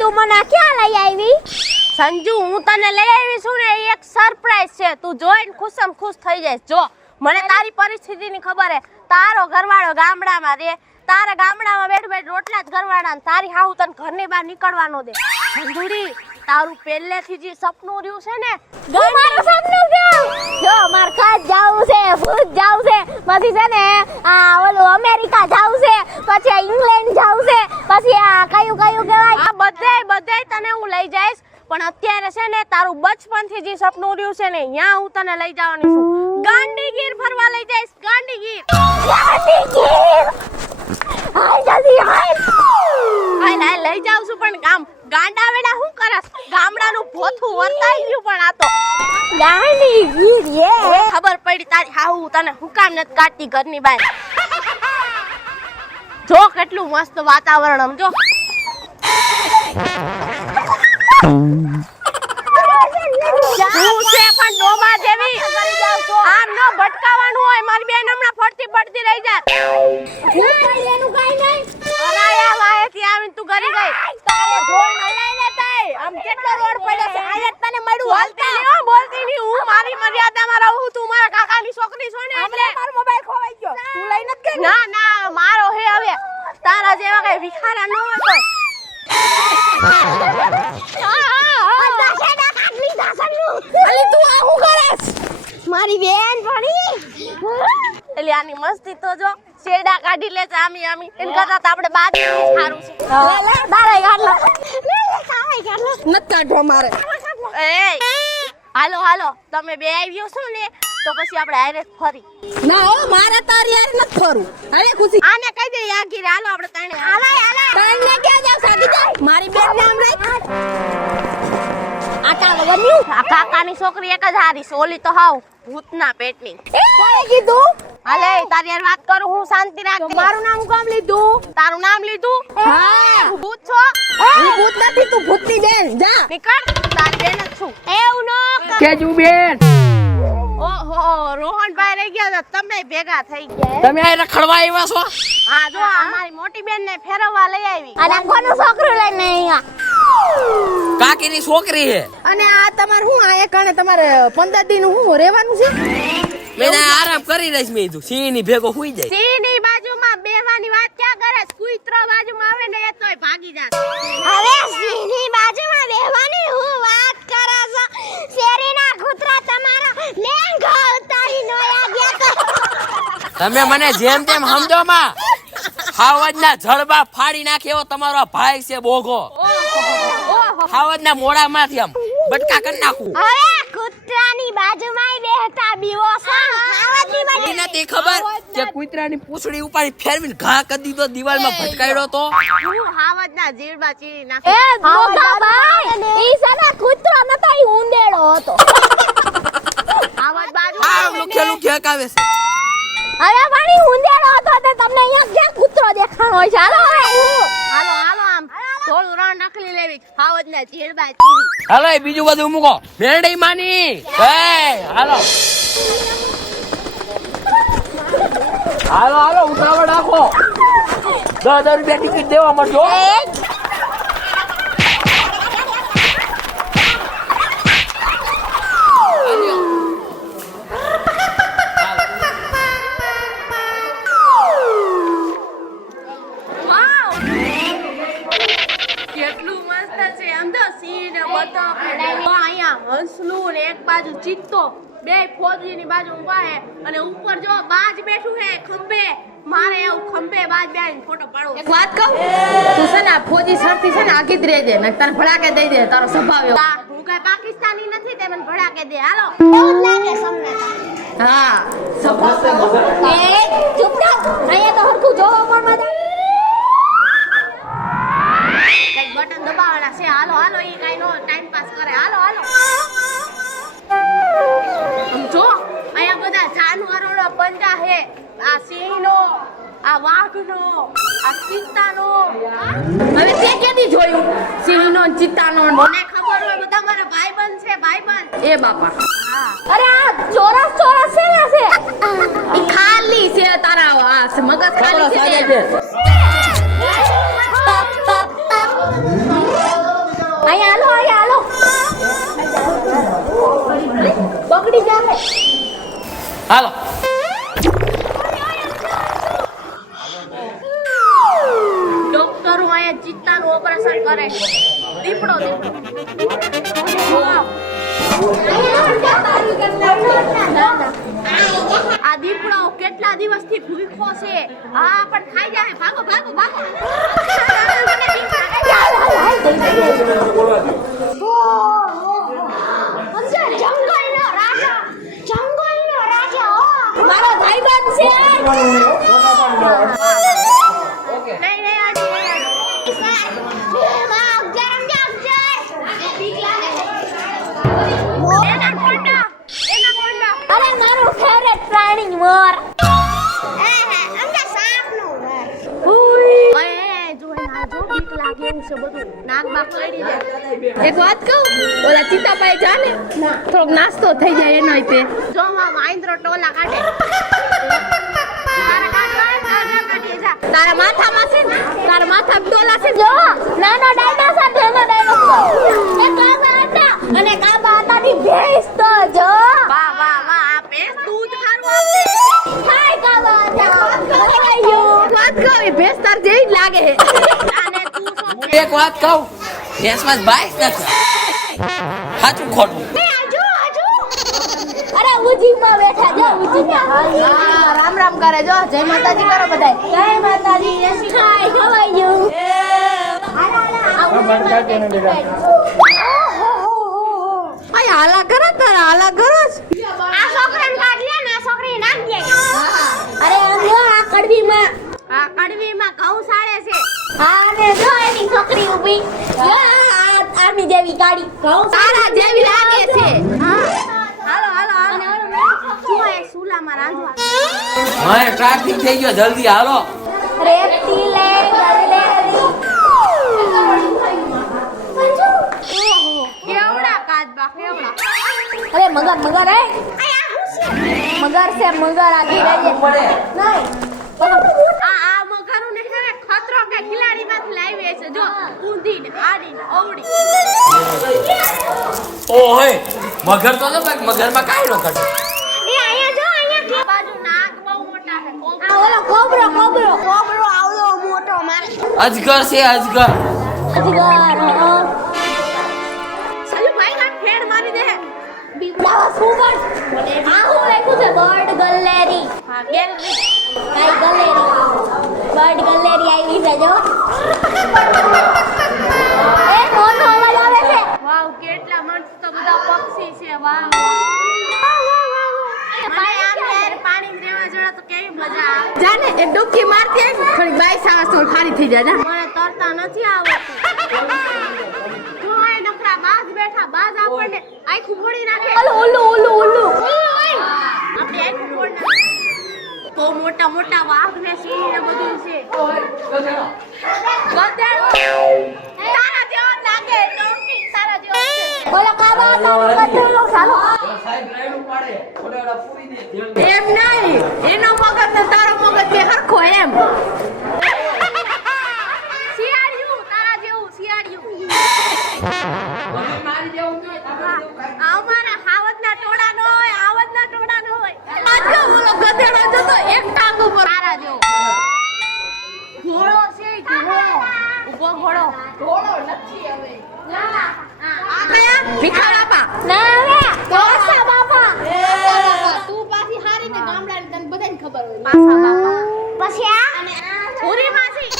તું મને ક્યાં લઈ આવી? સંજુ હું તને લઈ આવી છું ને એક સરપ્રાઈઝ છે. તું જોઈને ખુશમ ખુશ થઈ જઈશ. જો મને તારી પરિસ્થિતિની ખબર હે. તારો ઘરવાળો ગામડામાં રે, તારા ગામડામાં બેઠ બેઠ રોટલા જ કરવાના, તારી હાહુ તને ઘરની બહાર નીકળવા નો દે. સંજુડી તારું પહેલેથી જે સપનું રહ્યું છે ને, મારું સપનું કેવું? જો માર કાજ જાવું છે, ભૂત જાવું છે, પછી છે ને ઓલું અમેરિકા જાવું છે, પછી ઇંગ્લેન્ડ જાવું છે, પછી કયું કહેવાય આ બધાય તને હું લઈ જઈશ. પણ અત્યારે છે ને તારું બચપનથી જે સપનું રહ્યું છે ને, ત્યાં હું તને લઈ જવાની છું. ગાંડીગીર ફરવા લઈ જઈશ. ગાંડીગીર હાલ જલ્દી હાલ. હાલ લઈ જાવ છું. પણ ગાંડા વેડા શું કરસ? ગામડાનું ભોથું વર્તાઈ ગયું. પણ આ તો ગાંડીગીર હવે ખબર પડી તારી હાહુ તને હું કામ નથી કાઢતી ઘરની બહાર. જો કેટલું મસ્ત વાતાવરણ. આમ જો હું છે પણ ડોબા જેવી આમ ન ભટકાવાનું હોય. મારી બેન હમણાં ફરતી પડતી રહી જાત. એનું કાઈ નહીં. અરાયા વાયથી આવીને તું ઘરે ગઈ. તારે જોઈ ન લઈને તઈ આમ કેટલો રોડ પડ્યો છે. આયે તને મળ્યું. બોલતી નહીં હું મારી મર્યાદામાં રહું. તું મારા કાકાની છોકરી છો ને એટલે મારો મોબાઈલ ખોવાઈ ગયો. તું લઈને જ ગઈ. ના મારો હે. હવે તારા જેવા કઈ ભિખારા ન હોય કોઈ. મારી બેન ભણી એટલે આની મસ્તી તો જો શેડા કાઢી લે છે આમી એન કરતા તો આપણે બાદ સારું છે. દારાઈ ગાડલો નત કાઢો મારે. એ હાલો તમે બે આવ્યો છો ને તો પછી આપણે હારે ફરી. ના હો મારે તારી યાર ન ફરું. હવે ખુશી આને કહી દે યાગીર. હાલો આપણે તણે હાલે તને ક્યાં જાવ સાદી જાય. મારી બેન નામ રાખ. આટા બન્યું. આ કાકાની છોકરી એક જ હારી છે. ઓલી તો હાવ ભૂતના પેટની. કોણે કીધું? હાલે તારી યાર વાત કરું હું. શાંતિ રાખ. મારું નામ કામ લીધું? તારું નામ લીધું? હા ભૂત છો? હું ભૂત નથી, તું ભૂતની બેન. જા નીકળ. તારી બેન જ છું. એવું ન કેજુ બેન, ઓહો રોહનભાઈ રહી ગયા. તમે ભેગા થઈ ગયા. તમે આ રખડવા આવ્યા છો? હા જો અમારી મોટી બેન ને ફેરવવા લઈ આવી. આ કોનું છોકરું લઈને અહીંયા? કાકીની છોકરી છે. અને આ તમાર હું આ એકણે તમારે 15 દિન હું રહેવાનું છે? મેં આરામ કરી રહીશ. મેં કીધું સિંહ ની ભેગો હુઈ જાય. સિંહની બાજુમાં બેહવાની વાત ક્યાં કરે? કુતરો બાજુમાં આવે ને એ તોય ભાગી જાય. હવે સિંહની બાજુમાં બેહવાની હું વાત કરો છો? શેરીના કૂતરા તમારો લેંઘો ઉતારી નોયા ગયા તો. તમે મને જેમ તેમ સમજો માં. હાવજના જડબા ફાડી નાખે એવો તમારો આ ભાઈ છે બોગો. હાવજના મોઢામાંથી આમ બટકા કરી નાખું. હવે કૂતરાની બાજુમાં બેહતા બીવો છો. હાવજની બાજુ નથી ખબર કે કૂતરાની પૂંછડી ઉપાડી ફેરવીને ઘા કરી દીધો, દિવાલમાં ભટકાડ્યો તો. હું હાવજના જીવડા ચીરી એ નાખું. મોગા ભાઈ ઈ સાલા કૂતરો નતો, ઈ ઉંદેડો હતો. હાવજ બાજુ આ લુખેલું ખેક આવે છે. અરે વાણી ઉંદેડો હતો તે તમને અહીંયા ક્યાં કૂતરો દેખાણો છે? હાલો હાલો આમ થોડું રણ નખલી લેવી. હાવજના જીવડા ચીરી. હાલો એ બીજું બધું મૂકો. મેરડી માની હાલો હાલો ઉતાવળ રાખો. 10,000 રૂપિયા ટિકિટ દેવા મળજો. કેટલું મસ્ત છે. આમ તો સિંહ ને બતક અહીંયા હંસલું ને એક બાજુ ચિત્તો, બે ફોજીની બાજુ ઊભા હે અને ઉપર જો બાજ બેઠું હે ખંભે. મારે એવું ખંભે બાજ બેહીને ફોટો પાડવો. એક વાત કહું, તું છે ને આ ફોજી સરથી છે ને આગી જ રહેજે, ને તને ભડાકે દઈ દે. તારો સ્વભાવ એવો. હું કઈ પાકિસ્તાની નથી તે મને ભડાકે દે. હાલો એવું જ લાગે તમને. હા એ ચૂપ થાવ. અહીંયા તો હરખું જોવો પણ મજા. કઈ બટન દબાવવાના છે. હાલો ઈ કઈ નો ટાઈમ પાસ કરે. હાલો આમ જો અહીંયા બધા જાનવરોના પંજા હે. આ સિંહનો, આ વાઘનો, આ ચિત્તાનો. હવે તે કેદી જોયું સિંહનો ને ચિત્તાનો? મને ખબર હોય બધા મારા ભાઈબંધ છે. ભાઈબંધ એ બાપા, અરે આ ચોરસ છે ને છે. ઈ ખાલી છે તારા આ મગજ ખાલી છે. બગડી જાવે. હાલો ડોક્ટરો અહીંયા ચિત્તાનું ઓપરેશન કરે. દીપડો આ દીપડો કેટલા દિવસથી ભૂખ્યો છે. હા પણ ખાઈ જાય. ભાગો ભાગો ભાગો. જંગલનો રાજા. જંગલનો રાજા હો. મારો ભાઈબંધ છે. નહીં નહીં આજી અરે મારું ફેવરેટ પ્રાણી મોર. એક વાત કહું, ઓલા ચિત્તાભાઈ જાને થોડોક નાસ્તો થઈ જાય એનો તે. જો વાંદરો ટોલા કાઢે. તારા માથામાં છે ને, તારા માથા ડોલા છે. જો નાનો ડાયનાસોર તેનો ડાયનાસોર એ કાબા હતા અને કાબા હતાની ભેંસ તો જો વાહ વાહ વાહ આ ભેંસ દૂધ ખારું આપે. હાય કાબા હતા ખવાયું. વાત કહું, એ ભેંસ તાર જેવી જ લાગે છે. અને તું શું છે? એક વાત કહું ભેંસમાં બાઈસ નથી સાચું ખોટું અરે ઉજીમાં બેઠા જો ઉજીમાં હા, રામ રામ કરે જો. જય માતાજી કરો બધાય. જય માતાજી જય શ્રી હાય ખવાયું. આય હાલા કરો તારા, હાલા કરો જ. આ છોકરાને કાઢ લે ને આ છોકરી નાખ દે. અરે આમ જો આ કડવીમાં આ કડવીમાં ઘઉં સાળે છે. આ ને જો એની છોકરી ઊભી જો આની જેવી ગાડી ઘઉં તારા જેવી લાગે છે. હાલો હાલો હાલો. શું એ સુલામાં રાંધવા? મારે ટ્રાફિક થઈ ગયો જલ્દી હાલો રેતી લે ગરલેરી કેવડા કાચબા કેવડા. અરે મગર મગર હે મગર છે મગર આ ધીરે નહીં આ મગરું ને છે ને ખતરો કે ખિલાડીમાંથી લાવી છે. જો ઊંધી ને આડી ને અવડી. ઓહે મગર તો મગરમાં કાઈ નો કાઢે એ અહીંયા જો અહીંયા આ બાજુ નાક બહુ મોટા છે. આ ઓલો કોબરો કોબરો કોબરો આવડો મોટો મારે અજગર છે અજગર અજગર સયુભાઈ ના ફેડ મારી દે. બીવડાવા શું કર આ હું લખ્યું છે બર્ડ ગેલેરી હા ગેલેરી. કઈ ગેલેરી બર્ડ ગેલેરી આવી છે જો એ મોટો અવાજ આવે છે વાવ કેટલા મસ્ત બધા પક્ષી છે. વાવ ભાઈ આમ યાર પાણી રેવા જરા તો કેવી મજા આવે. જાને એક ડૂબકી મારતી હોય ને, થોડી બાઈ સાવસ તો ખાલી થઈ જાય. જા. મને તરતા નથી આવડતું. જો આ નખરા બાજ બેઠા બાજ આપણને આખું ફોડી નાખે. ઓલું ઓલું ઓલું ઓલું આપણે આખું ફોડ નાખે. તો મોટા મોટા વાઘ ને સિંહ ને બધું છે. ગધેડો તારા જેવો જ લાગે. ડોંકી તારા જેવો જ છે. ઓલા કાબા હતા કચરો ચાલો એમ નહીં, એનો મગજ ને તારો મગજ બે હરખો એમ. શિયાળિયું તારા જેવું શિયાળિયું. અમારા હાવજના ટોળા નો હોય આવજના ટોળા નો હોય. આજો ઓલો ગધેડો જતો એક ટાંગ ઉપર. તારા જેવો ઘોડો છે ઘોડો. ઉભો ઘોડો. આ કયા ભીખાડાપા. ના રે કોસા બાપા તું પાછી હારી ને ગામડાની તને બધાને ખબર હોય. પાસા બાપા. પછી આ ભૂરી માસી.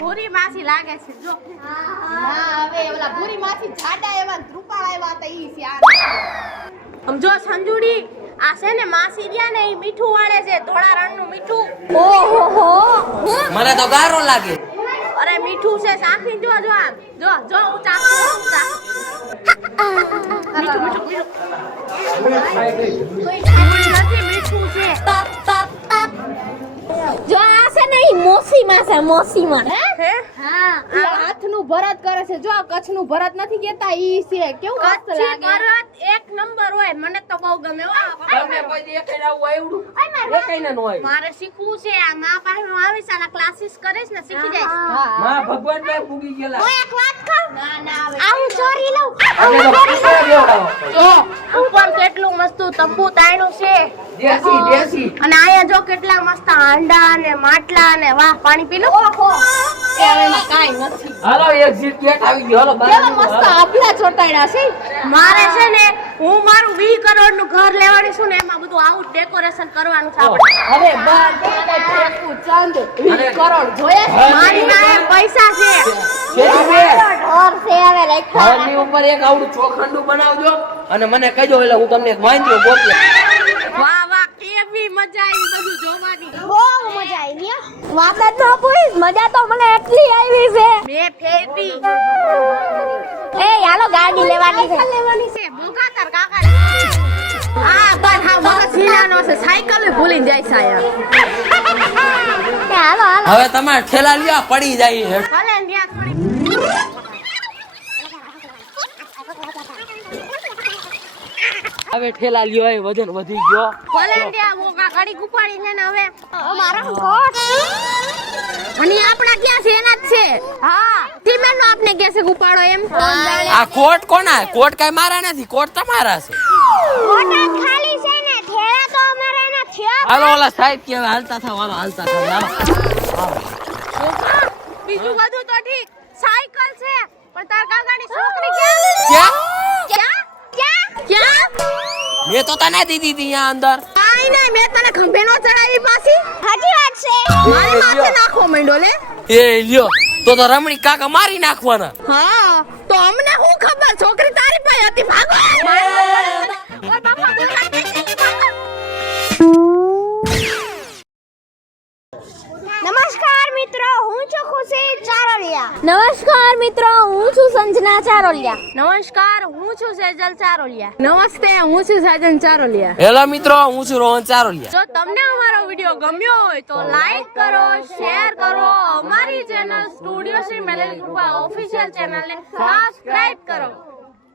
ભૂરી માસી લાગે છે જો. હા હવે ઓલા ભૂરી માંથી જાડા એવા રૂપાળા એવા હતા ઈ છે આ. સમજો સંજુડી આ છે ને માસી રહ્યા ને ઈ મીઠું વાળે છે. ધોળા રણનું મીઠું. ઓહો હો મને તો ગારો લાગે અરે મીઠું છે સાખી જો જો આમ જો જો ઊંચા ઊંચા. મીઠું મીઠું મીઠું. નથી મીઠું છે. પપ પપ પપ જો આ છે ને ઈ મોસીમાં છે મોસીમાં હે હા આ હાથનું ભરત કરે છે જો આ કચ્છનું ભરત નથી કેતા ઈ છે કેવું મસ્ત કચ્છી લાગે ભરત એક નંબર હોય મને તો બહુ ગમે હો. તમને કોઈ દી એકેય આવું આવડું એકેય ને ન હોય મારે શીખવું છે આ મા પાસે હું આવીશ આના ક્લાસીસ કરીશ ને શીખી જઈશ. માં ભગવાન ને પૂગી ગયેલા હું એક વાત કહું આવું ચોરી લઉં એટલે તો પૈસા દેવડાવો. જો ઉપર કેટલું મસ્ત તંબુ તાણ્યું છે દેશી દેશી અને અહીંયા જો કેટલા મસ્ત હાંડા ને માટલા ને વાહ પાણી પી લો. એમાં કાઈ નથી હાલો એક સીટ કેટ આવી ગયો હાલો બહાર કેવા નીકળો, મસ્ત હાલો. આપલા ચોટાડ્યા છે મારે છે ને હું મારું 20 કરોડ નું ઘર લેવાની છું ને એમાં બધું આવું ડેકોરેશન કરવાનું છે આપણે. હવે બાર ઠેકુ ચાંદ 20 કરોડ જોયા છે? મારી પાસે પૈસા છે. શેઠી બે, ઓર છે હવે લખા ઘરની ઉપર એક આવડું ચોખંડું બનાવજો અને મને કહેજો એટલે હું તમને એક વાંધો ગોતી વાહ વાહ કેવી મજા આવી બધું જોવાની. બહુ મજા આવી લ્યો વાત જ ન પૂછ મજા તો મને એટલી આવી છે બે ફેરવી એ હાલો ગાડી લેવાની છે છે બોગા તાર કાકા. આ બાર હા મારા સીનાનો છે સાયકલ ભૂલીને જાય છે આયા એ હાલો હાલો હવે તમારે ઠેલા લ્યો પડી જાય હેઠ. ભલે ન્યા થોડી હવે ઠેલા લ્યો એ વજન વધી ગયો ભલે ન્યા બોગા ગાડી ઉપાડી લે ને હવે મારા કોટ અને આપણા ક્યાં છે એના જ છે. હા ટીમેન નો આપને કેસે ઉપાડો એમ. આ કોટ કોના કોટ કઈ મારા નથી કોટ તમારા છે કોટા ખાલી છે ને થેડા તો અમારા એના થયા હાલો ઓલા સાહેબ કે હવે હાલતા થાવ હાલો હાલતા થાવ હાલો. બીજું બધું તો ઠીક સાયકલ છે પણ તાર કાકાની છોકરી ક્યાં ક્યાં ક્યાં ક્યાં મેં તો તને દીધી હતી અહીંયા અંદર કાઈ નહીં મેં તને ખંભે નો ચડાવી પાછી. સાચી વાત છે મારી માથે નાખવો માંડ્યો લે. એ લ્યો તો રમણી કાકા મારી નાખવાના હા તો અમને શું ખબર છોકરી તારી પાસે હતી ભાગો. ઓય બાપા બોલાય છે ભાગો. નમસ્કાર મિત્રો હું છું ખુશી ચારોલિયા નમસ્કાર મિત્રો હું છું સંજના ચારોલિયા નમસ્કાર હું છું સેજલ ચારોલિયા. નમસ્તે હું છું સાજન ચારોલિયા હેલો મિત્રો હું છું રોહન ચારોલિયા જો તમને અમારો વિડિયો ગમ્યો હોય તો લાઈક કરો શેર કરો અમારી ચેનલ સ્ટુડિયો શ્રી મેલેરી કૃપા ઓફિશિયલ ચેનલને સબસ્ક્રાઇબ કરો.